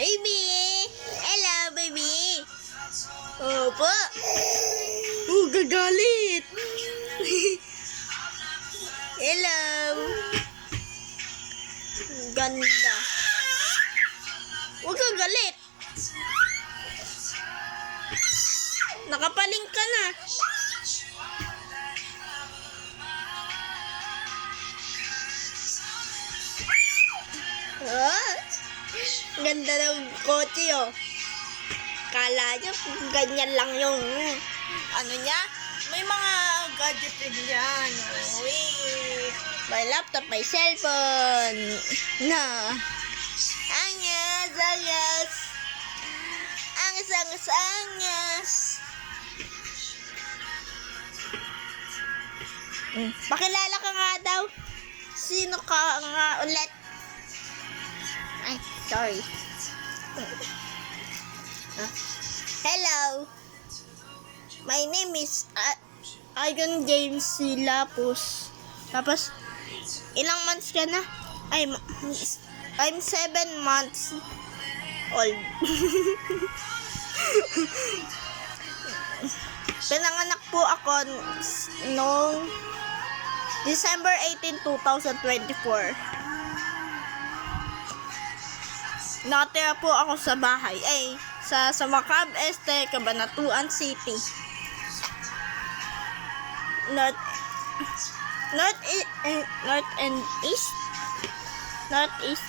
Baby! Hello, baby! Opo! Gagalit! Hello! Ganda! Huwag kang galit! Nakapaling ka na! Ah, ganda ng kotse oh. Kala nyo, ganyan lang yung ano niya. May mga gadget din yan. Wait. May laptop, may cellphone. Na. Angas, angas. Angas, angas, angas. Pakilala ka nga daw. Sino ka nga ulit? Ay, sorry. Hello. My name is Igon James Silapus. Tapos, ilang months ka na? I'm 7 months old. Pinanganak po ako noong December 18, 2024. Nakatira po ako sa bahay sa Macab Este, Cabanatuan City. North and East. Northeast.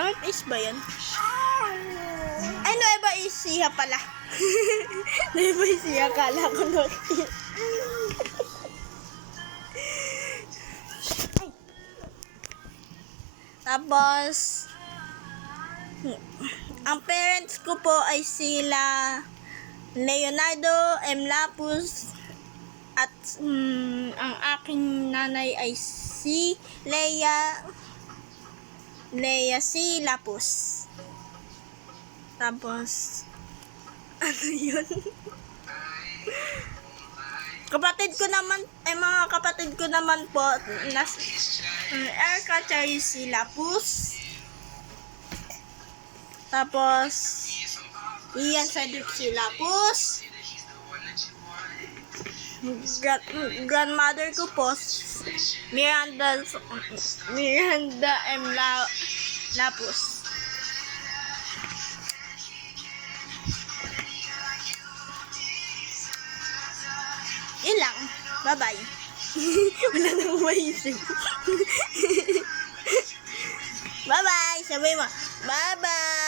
Northeast ba yan? Ay, Nueva Ecija pala. Nueva Ecija, kala ko Northeast. Tapos, ang parents ko po ay sila Leonardo M. Lapus at ang aking nanay ay si Leia C. Lapus. Tapos, ano yun? Mga kapatid ko naman po, Erika Cherry Lapus. Tapos, Ian Cedric Lapus. Grandmother ko po, Miranda M. Lapus. Yun lang. Bye-bye. Wala nang maisip. Bye-bye. Sabay mo. Bye-bye.